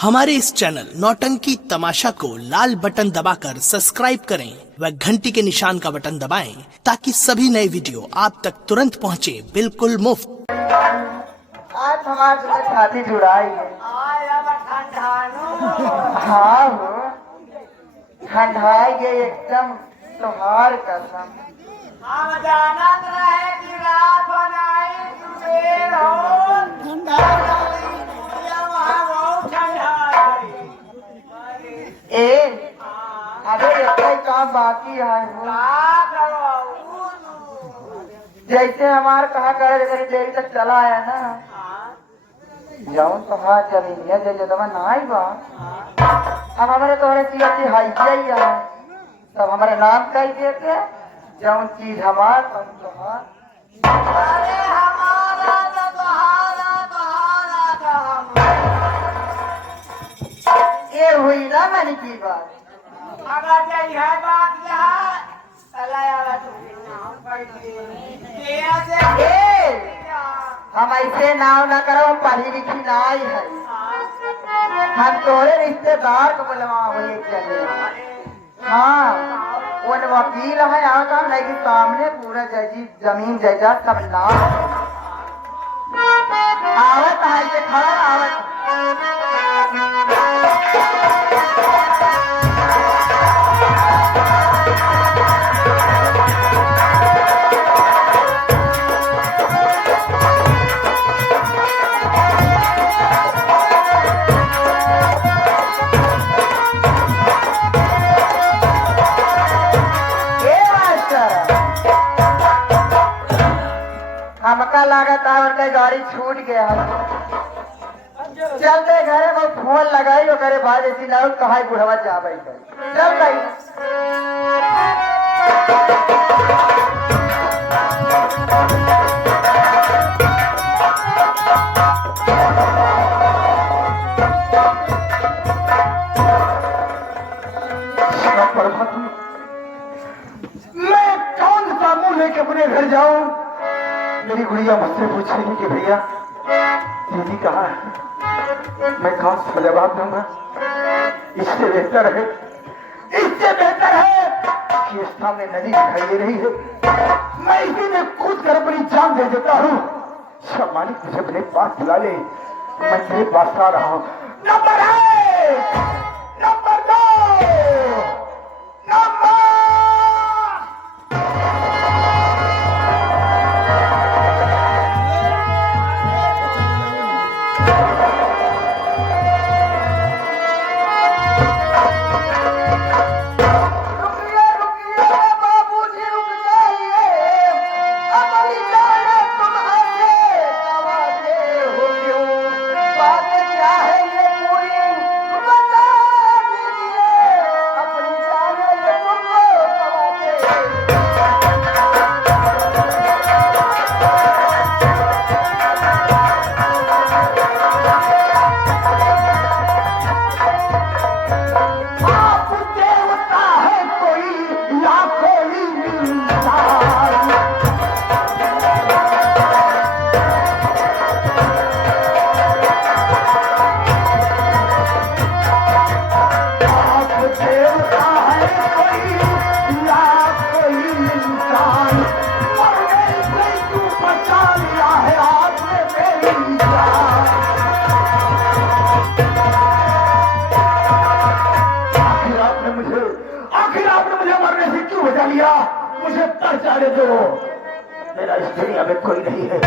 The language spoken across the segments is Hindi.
हमारे इस चैनल नौटंकी तमाशा को लाल बटन दबाकर सब्सक्राइब करें व घंटी के निशान का बटन दबाएं ताकि सभी नए वीडियो आप तक तुरंत पहुंचे बिल्कुल मुफ्त। आज हमारे साथ शादी जुड़ाई है। हाँ हो ठंडाई है एकदम त्योहार कसम। हम जानत रहे कि रात बनाई सुबेर हो ए अरे एक काम बाकी है जैसे हमारे कहा करे जैसे देरी तक चला आया ना जाऊं तो हाँ जमीनिया जैसे तो ना आई बा अब हमारे तोहरे चीज हाई है तब हमारे नाम कह देते जौन चीज हमार तब तोहार। अरे हमारा तो ये हुई ना मैंने की बात। अगर यह बात हम ऐसे नाव ना करो हम पढ़ी लिखी ना आई है हम तोरे रिश्तेदार को बुलवावे चले। हाँ वो वकील है आता नहीं कि सामने पूरा जजी जमीन जायदाद सब नाम आवत है के खड़ा आवत हमका लागत है और कई गाड़ी छूट गया है। चलते घरे में फोन लगाई और करे भाई ऐसी ना कहा बुढ़वा जा भाई चल गई। मैं कौन सा मुंह लेके अपने घर जाऊं। मेरी गुड़िया मुझसे पूछेगी कि भैया दीदी कहाँ है मैं कौन सा जवाब दूंगा। इससे बेहतर है कि इस सामने नदी दिखाई दे रही है मैं इसी में कूद कर अपनी जान दे देता हूँ। सब मालिक मुझे अपने पास बुला ले मैं तेरे पास आ रहा हूँ। नंबर 1 नंबर 2 नंबर मुझे तर जाने दो। मेरा इस दुनिया में कोई नहीं है।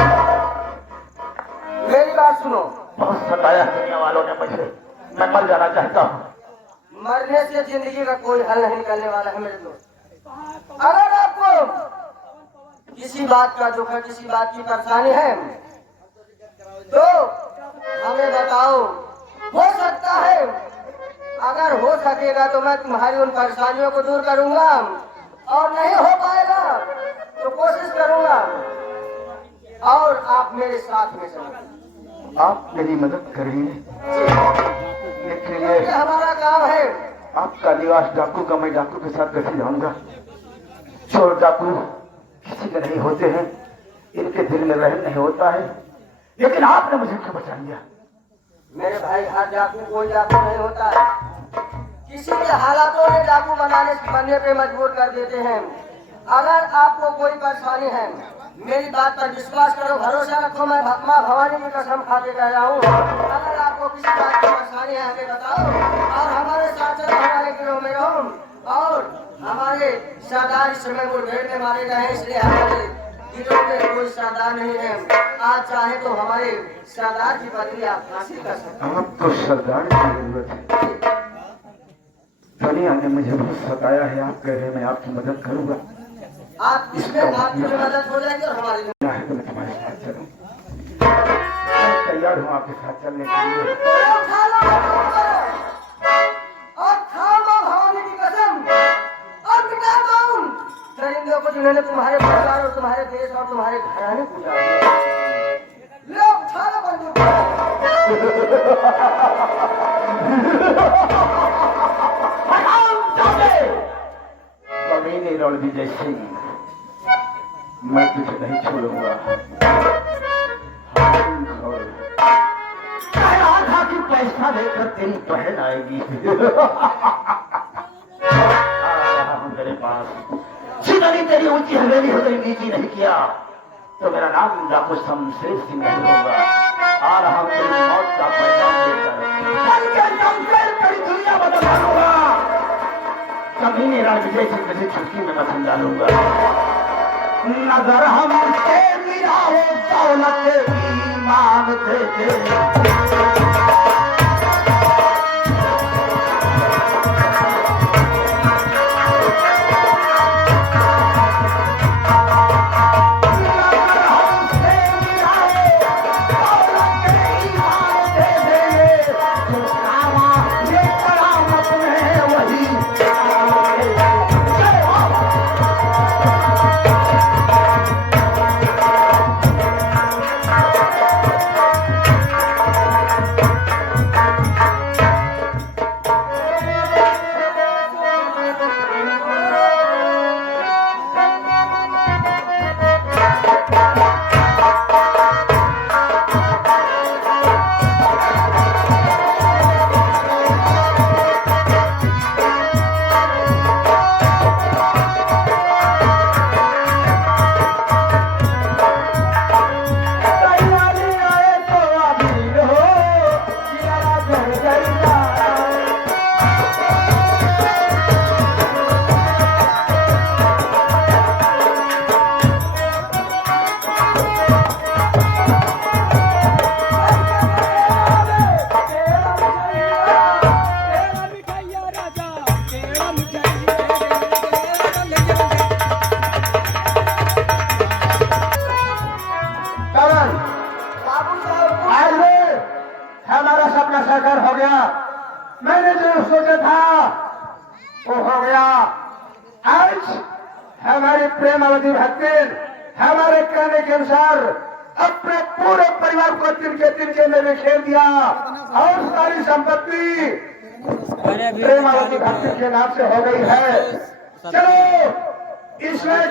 मेरी बात सुनो। बहुत सताया दुनिया वालों ने मुझे मैं मर जाना चाहता हूँ। मरने से जिंदगी का कोई हल नहीं निकलने वाला है मेरे दोस्त। अगर आपको किसी बात का दुख है किसी बात की परेशानी है तो हमें बताओ। हो सकता है अगर हो सकेगा तो मैं तुम्हारी उन परेशानियों को दूर करूंगा और नहीं हो पाएगा तो कोशिश करूंगा और आप मेरे साथ में चलो। आप मेरी मदद करिए लेकिन ये हमारा काम है। आपका निवास डाकू का मैं डाकू के साथ कैसे जाऊंगा। चोर डाकू किसी के नहीं होते हैं इनके दिल में रहम नहीं होता है लेकिन आपने मुझे क्यों बचा लिया। मेरे भाई हर डाकू कोई डाकू नहीं होता है। किसी के हालातों में डाकू बनने पे मजबूर कर देते हैं। अगर आपको कोई परेशानी है, मेरी बात पर विश्वास करो, भरोसा रखो, मैं मां भवानी की कसम खा के कह रहा हूँ। अगर आपको किसी बात की परेशानी है हमें बताओ और हमारे साथ चलो, हमारे गिरोह में रहो। और हमारे सरदार इस समय मुठभेड़ में मारे गए, इसलिए हमारे गिरोह में कोई सरदार नहीं है। आज चाहे तो हमारे सरदार की बदली आप फांसी कर सकते हैं। आप तो सरदार की जरूरत है। दुनिया ने मुझे बहुत सताया है, आप कह रहे हैं मैं आपकी मदद करूंगा। आप इसमें आपकी भी मदद हो जाएगी और हमारी भी। है तो मैं तुम्हारे साथ चलूं। मैं तैयार हूँ आपके साथ चलने के लिए। और खाओ मां भवानी की कसम और मिटा दो उन दरिंदों को जिन्होंने तुम्हारे परिवार और तुम्हारे देश और तुम्हारे घराने को उजाड़ दिया। लो उठा लो बंदूक। कमीने रणविजय सिंह, मैं तुझे नहीं छोड़ूंगा। कह रहा था कि पैसा लेकर तेरी बहन आएगी। आ रहा हूं तेरे पास। सीधरी तेरी ऊंची हवेली हो गई, नीची नहीं किया तो मेरा नाम डाकू शमशेर सिंह नहीं होगा। आ रहा हूं तेरी मौत का पैगाम लेकर, तेरी दुनिया बदल डालूंगा। कमीने रणविजय सिंह तुझे छुट्टी में मत डालूंगा। नजर हमसे मिलाओ, दौलत ईमान दे दे। हमारा सपना साकार हो गया। मैंने जो सोचा था वो हो गया। आज हमारी प्रेमावती भक्ति हमारे कहने के अनुसार अपने पूरे परिवार को तिनके में बिखेर दिया और सारी संपत्ति प्रेमावती भक्ति के नाम से हो गई है। चलो इसमें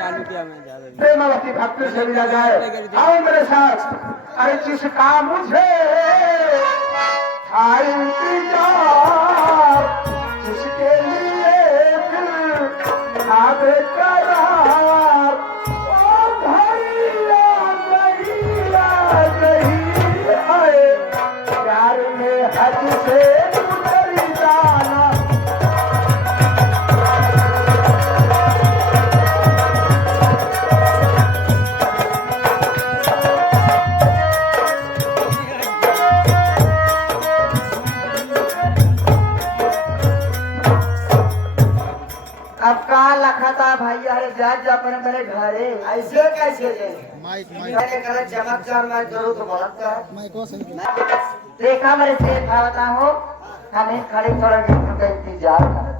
प्रेमावती भक्ति से मिला जाए। आओ मेरे साथ। अरे जिसका मुझे था इंतजार, जिसके लिए दिल था बेकरार, वो घड़ी आ गई आए प्यार में हद से गुजर जाना। अब कहाँ लखा था भैया? अरे जा अपने मेरे घरे ऐसे कैसे मैंने गलत चमत्कार मैं करूँ तो गलत कर देखा मेरे से भावता हो। हमें खड़े थोड़ा का इंतजार कर।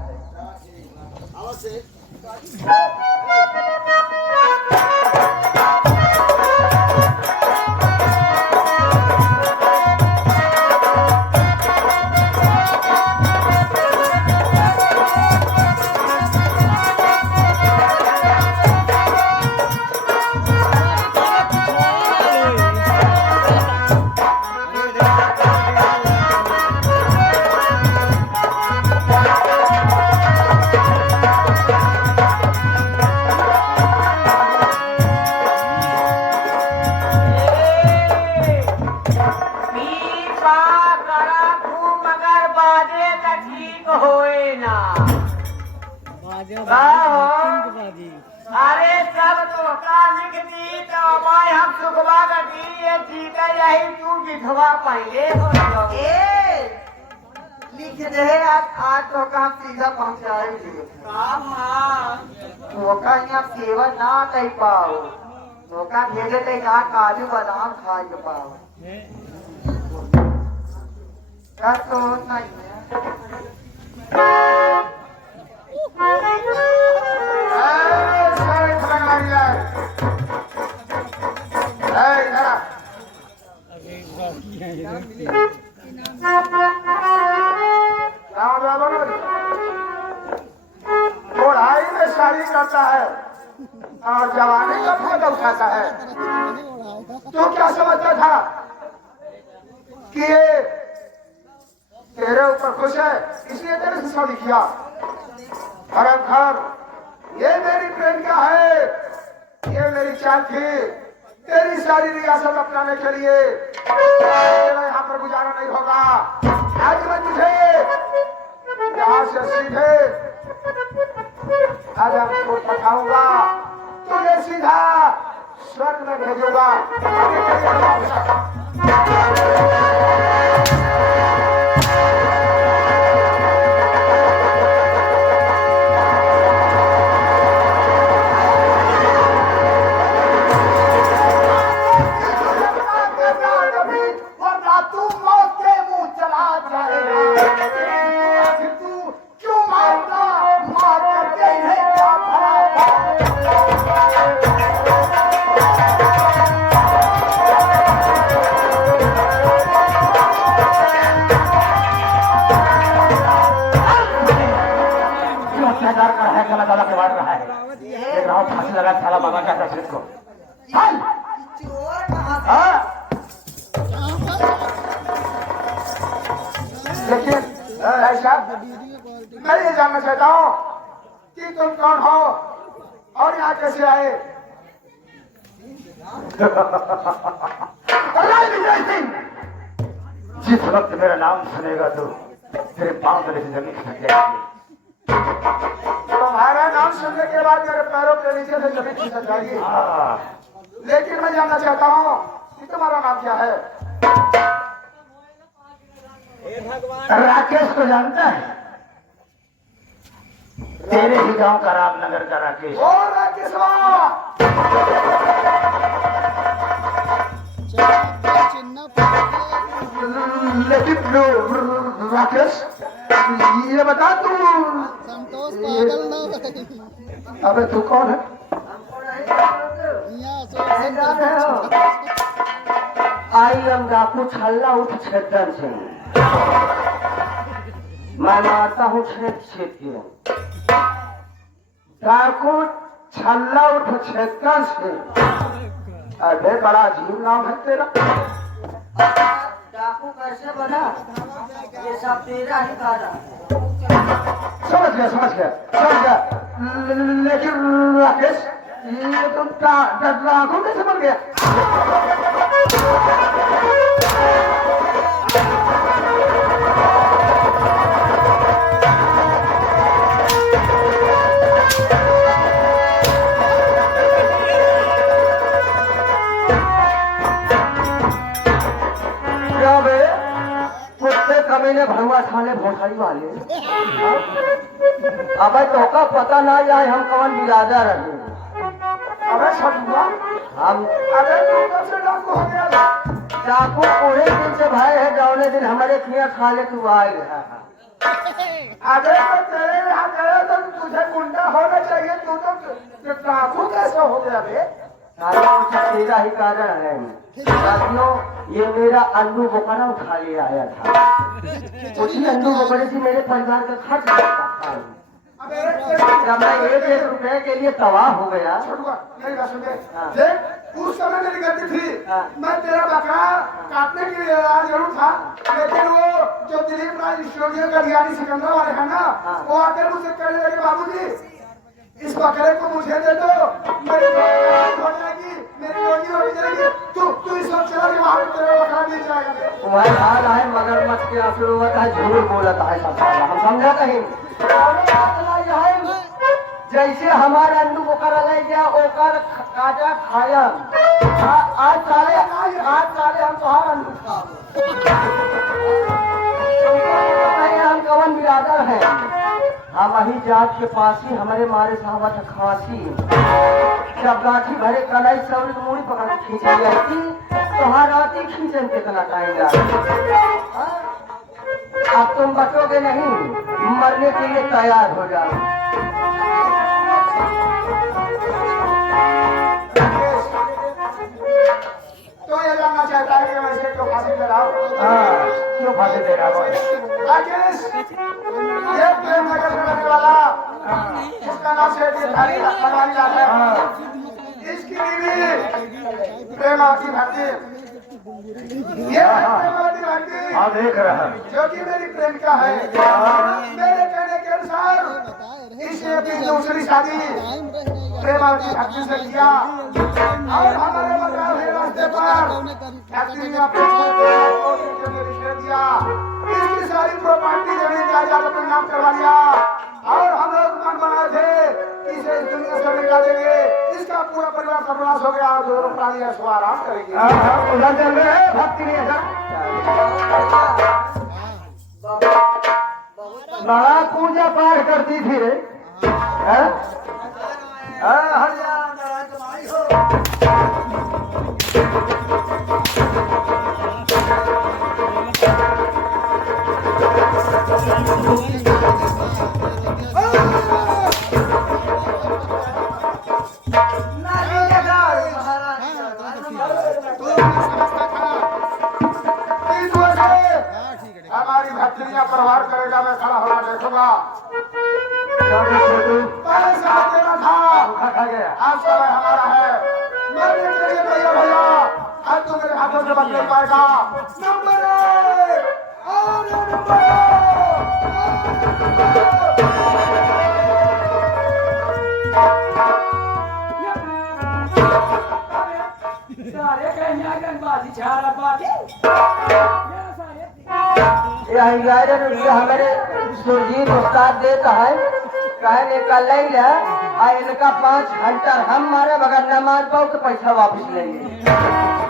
होए ना। अरे सब तोहका लिख दी तो भाई हम सुखवा गटी ये जीता यही तू बिठवा पहले हो ए लिख दे आज तो काम सीधा पहुंचाएंगे तो का यहाँ सेवा ना कर पाओ तो का भेजे ते का काजू बादाम खा के पाओ का तो नहीं बुढ़ाई में शादी करता है और जवानी का फायदा उठाता है। तो क्या समझता था कि ये तेरे ऊपर खुश है इसलिए तेरे से शादी किया? खर ये मेरी प्रेमिका है, ये मेरी चाल थी तेरी सारी रियासत अपनाने के लिए। यहाँ पर गुजारा नहीं होगा। आज मैं तुझे यहाँ से सीधे आज आपको पठाऊंगा, तुझे सीधा स्वर्ग में भेजूंगा। फांसी लगा साला बाबा क्या था को लेकिन ऐसा मैं ये जानना चाहता हूँ कि तुम कौन हो और यहाँ कैसे आए? जिस वक्त मेरा नाम सुनेगा तो तेरे पांव तले से जमीन खिसक जाएगी। तुम्हारा नाम सुनने के बाद मेरे पैरों के नीचे से जमीन खिसक जाएगी। लेकिन मैं जानना चाहता हूँ कि तुम्हारा नाम क्या है? राकेश को जानता है? तेरे ही गांव का रामनगर का राकेश। ओ राकेश लेकिन राकेश ये बता तू संतोष पागल ना अबे तू कौन है? आई एम डाकू छल्ला उठ छेदन से मैं मारता हूँ छेद छेद के। डाकू छल्ला उठ छेदन से? अरे बड़ा अजीब नाम है तेरा। डाकू कैसे बना ये सब तेरा ही कारा। समझ गया। लेकिन राकेश ये तुम डाकू कैसे बन गया? कमीने भरुआ थाने भोसड़ी वाले अब तो का पता ना आए हम कौन बिरादर रहे। अबे सटुआ हम अरे तू कब से डाकू हो गया? डाकू पूरे दिन से भाई है जौने दिन हमारे खिया खा ले तू आए है। अरे तो तेरे यहाँ गया तो तुझे गुंडा होना चाहिए। तू तो डाकू कैसे हो गया बे? तेरा ही कारण है। साथियों ये मेरा अन्नू बोकरा उठा ले आया था। उसी अन्नू बोकरे से मेरे परिवार का खर्च करता था। जब मैं 1 रुपए के लिए तबाह हो गया। नहीं बात सुन देख उस समय मेरी गलती थी। मैं तेरा बकरा काटने के लिए जरूर था, लेकिन वो जो दिलीप राज स्टूडियो का रियाली सिकंदर वाले है ना, वो आकर मुझसे कहने लगे बाबूजी इस बकरे को मुझे दे दो, मेरी हो जाएगी, मेरी रोजी रोटी चलेगी। तू इस वक्त चला के वहां तेरे को खा दिया जाएगा। तुम्हारे हाल है मगरमच्छ के आंसू होता है, झूठ बोलता है सब साला, हम समझा नहीं। जैसे हमारा अंडू ओकर ले गया ओकर काजा खाया। आज साले हम तोहार अंडू खा हम कवन बिरादर हैं। हम वही जात के पासी हमारे मारे सावत खांसी। जब लाठी भरे कलाई सौरी मूड़ी पकड़ के खींच गई थी तोहार राती खींचन कितना टाइम लगा। अब तुम बचोगे नहीं, मरने के लिए तैयार हो जाओ। तो ये जानना चाहता है कि मैं इसे क्यों फांसी दे रहा हूँ? क्यों फांसी दे रहा हूँ? राकेश, ये प्रेम नगर में रहने वाला इसका नाम से भगवानी लाल है। इसकी बीवी प्रेमावती भक्ति, ये प्रेमावती भक्ति हाँ देख रहा है। जो कि मेरी प्रेमिका है। मेरे कहने के अनुसार इसने अपनी दूसरी शादी प्रेमावती भक्ति से किया और हमारे बदलाव हुए रास्ते पर भक्ति ने अपने लिख दिया। इसकी सारी प्रॉपर्टी जमीन जायदाद अपने नाम करवा लिया और हम लोग मन बनाए थे कि इसे इस दुनिया से मिटा देंगे। इसका पूरा परिवार सर्वनाश हो गया और दोनों प्राणी ऐशो आराम करेंगे। उधर चल रहे हैं भक्ति नहीं है। बड़ा पूजा पाठ करती थी रे। हमारी भक्तियां प्रहार करेगा, मैं खड़ा होना देखूंगा। पहले साथ देना था, आज समय हमारा है। मरने के लिए भैया भैया आज तो मेरे हाथों से बच नहीं पाएगा। नंबर हमारे सुरजीत उस्ताद देता है कहने का ले ले इनका 5 घंटा हम मारे बगैर न मान पाओ तो पैसा वापस लेंगे।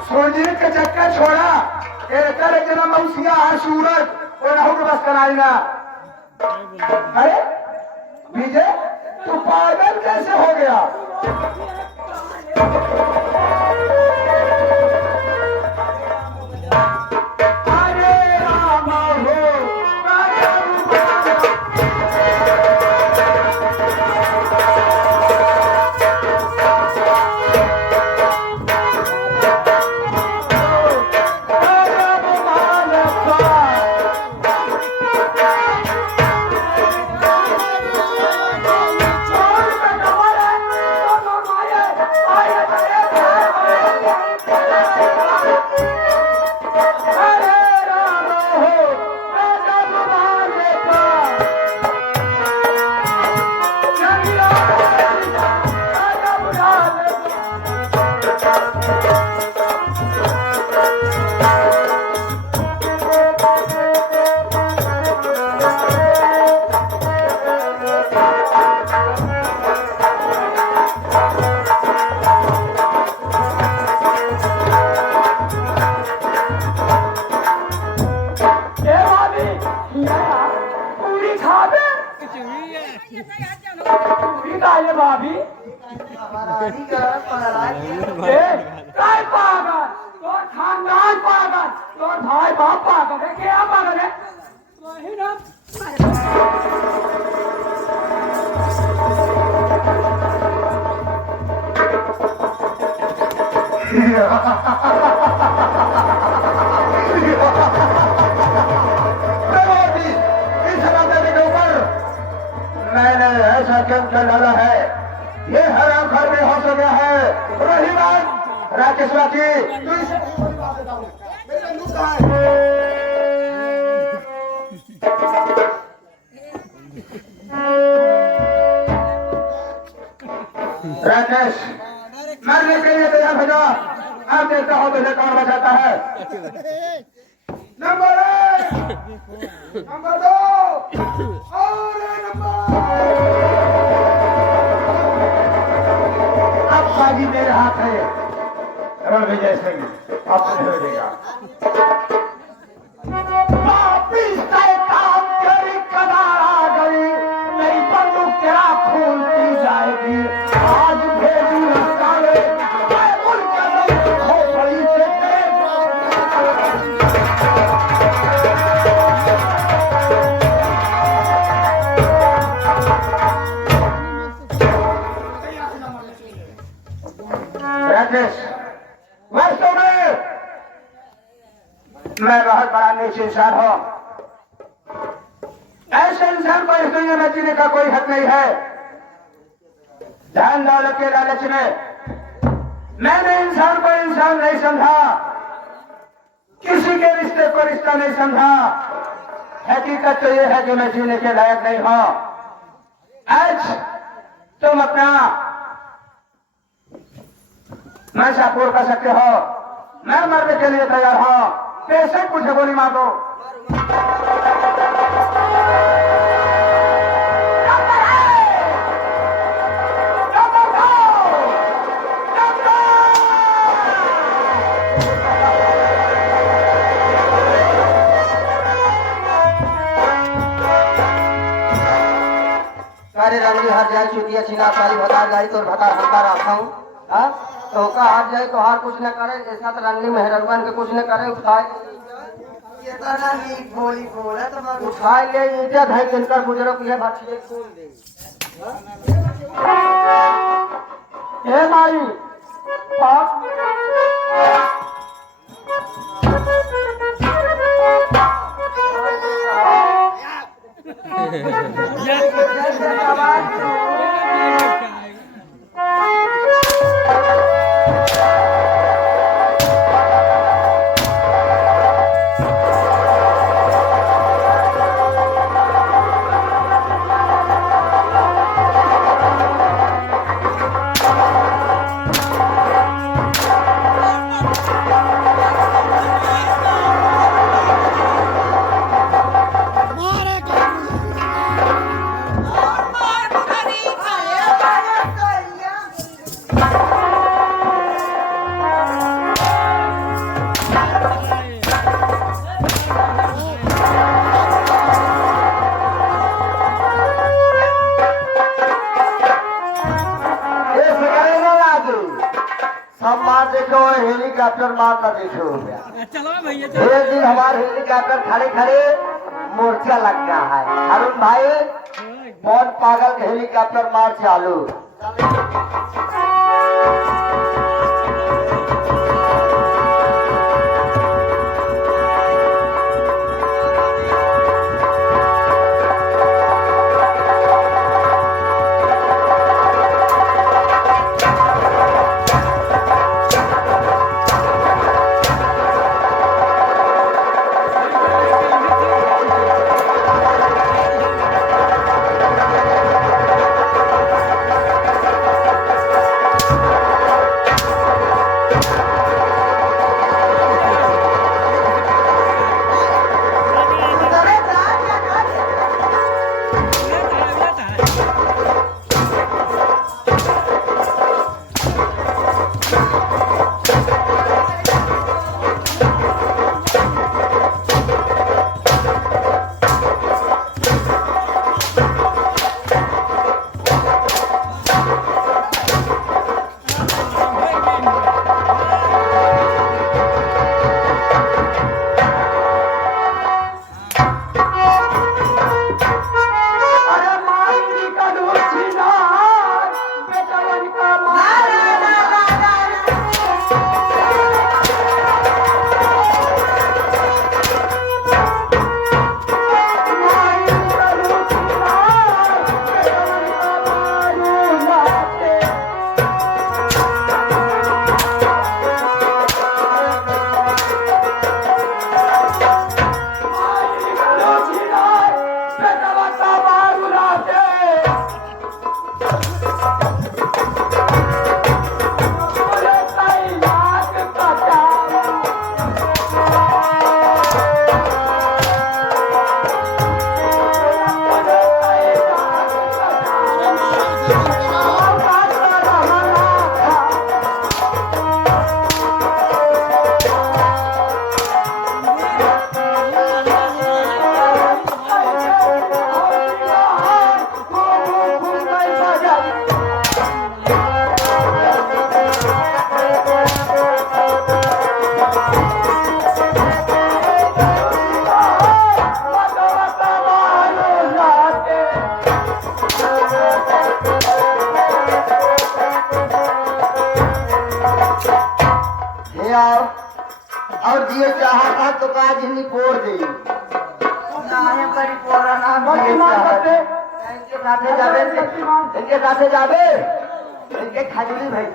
सुरजीत के चक्कर छोड़ा, एक जना मौसिया है सूरत और रहू के बस कराई ना। अरे विजय तू पागल कैसे हो गया? भाभी पागल तो खानदान पागल तो भाई बाप पागल है, क्या पागल है? वही ना मैंने ऐसा चंचल डाला है, ये हराम घर में हो सके है। रही बात राकेश बाकी राकेश मरने के लिए तैयार हो जाओ। अब देखता हो तुझे कौन बचाता है। नंबर 1, नंबर 2 और अब बाजी मेरे हाथ है। रणविजय सिंह आपने हो देगा। वापिस शैतान तेरी कदार आ गई, मेरी बंदूक तेरा खून पी जाएगी। आज भेजू रस्तावे, मैं उनके दिल की खोपड़ी से राजेश, वास्तव में मैं बहुत बड़ा नीच इंसान हूं। ऐसे इंसान को इस दुनिया में जीने का कोई हक नहीं है। धन दौलत के लालच में मैंने इंसान को इंसान नहीं समझा, किसी के रिश्ते को रिश्ता नहीं समझा। हकीकत तो यह है कि मैं जीने के लायक नहीं हूं। आज तुम अपना नशा पूर्ण कर सकते हो, मैं मरने के लिए तैयार हूं। बेशक मुझे गोली मार दो। सारे रंगी हाथ जाए चुकी है चिना सारी भता जाए तो भता हल्का रखा हूँ। तो का हाथ जाए तो हार कुछ न करे, ऐसा तो रंगली मेहरबान के कुछ न करे। उठाए बोली बोला तो उठाए ले ईटा भाई जिनकर गुजरो की है भाई खोल दे। हे माई पाप देखो हेलीकॉप्टर मारना देखो। चलो भैया एक दिन हमारे हेलीकॉप्टर खड़े खड़े मोर्चा लग गया है। अरुण भाई बहुत पागल के हेलीकॉप्टर मार चालू। आओ और दिए चाहा था तो कहा जिन्नी पोर दे नाहे परी पोरा ना दिए चाहत। इनके साथे जाबे इनके खजूरी भाई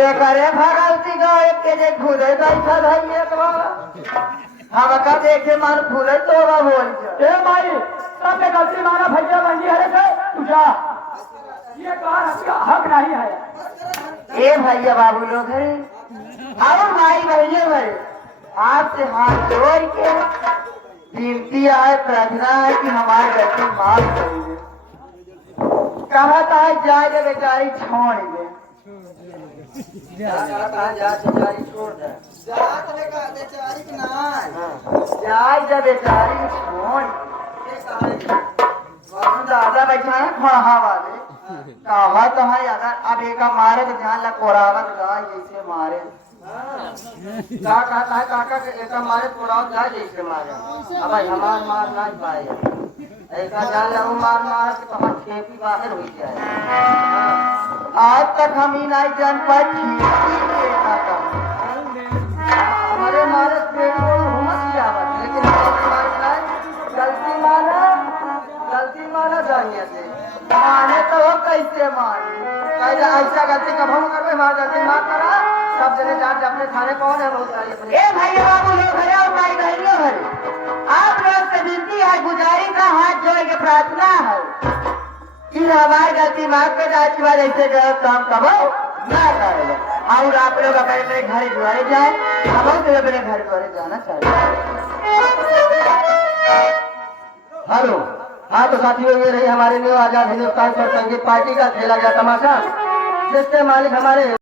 एक अरे भगवती का एक के जे खुदे बैठा भाई ये तो हम का देखे मन फूले तो बा बोल ए माई सब पे गलती माना भैया बंदी है रे तू जा, ये कार हक नहीं है। ए भैया बाबू लोग है और भाई भैया भाई आपसे हाथ जोड़ के विनती है, प्रार्थना है कि हमारी गलती माफ करिए। कहता है जाए दे बेचारी छोड़ दे, कहता है जा बेचारी छोड़ दे, जात ले का बेचारी के नाय जाए दे बेचारी छोड़ दादा बैठा है खड़ा वाले कहा तो है अगर अब एक मारे तो ध्यान लग कोरावत गाय जैसे मारे का कहता है काका के एक मारे कोरावत गाय जैसे मारे। अब भाई हमार मार ना पाए एक जान लग मार मार के तो हम खेती बाहर हो जाए। आज तक हम ही नहीं जान पाए हमारे मारे पेट में हुमस की आवाज, लेकिन गलती माना जानिए से माने तो वो कैसे माने ऐसा गलती कब हम करवे मार गलती मार करा सब जने जान अपने थाने कौन है बहुत सारी। ए भैया बाबू लोग है और भाई बहनों है, आप लोग से विनती है, गुजारिश का हाथ जोड़ के प्रार्थना है कि हमारी गलती माफ कर जाए, बाद ऐसे गलत काम कबो ना करेगा और आप लोग अपने घर द्वारे जाए, हम लोग अपने घर द्वारे जाना चाहिए। हेलो हाँ तो साथियों ये रही हमारे लिए आजाद हिंदुस्तान पर संगीत पार्टी का खेला गया तमाशा, जिसके मालिक हमारे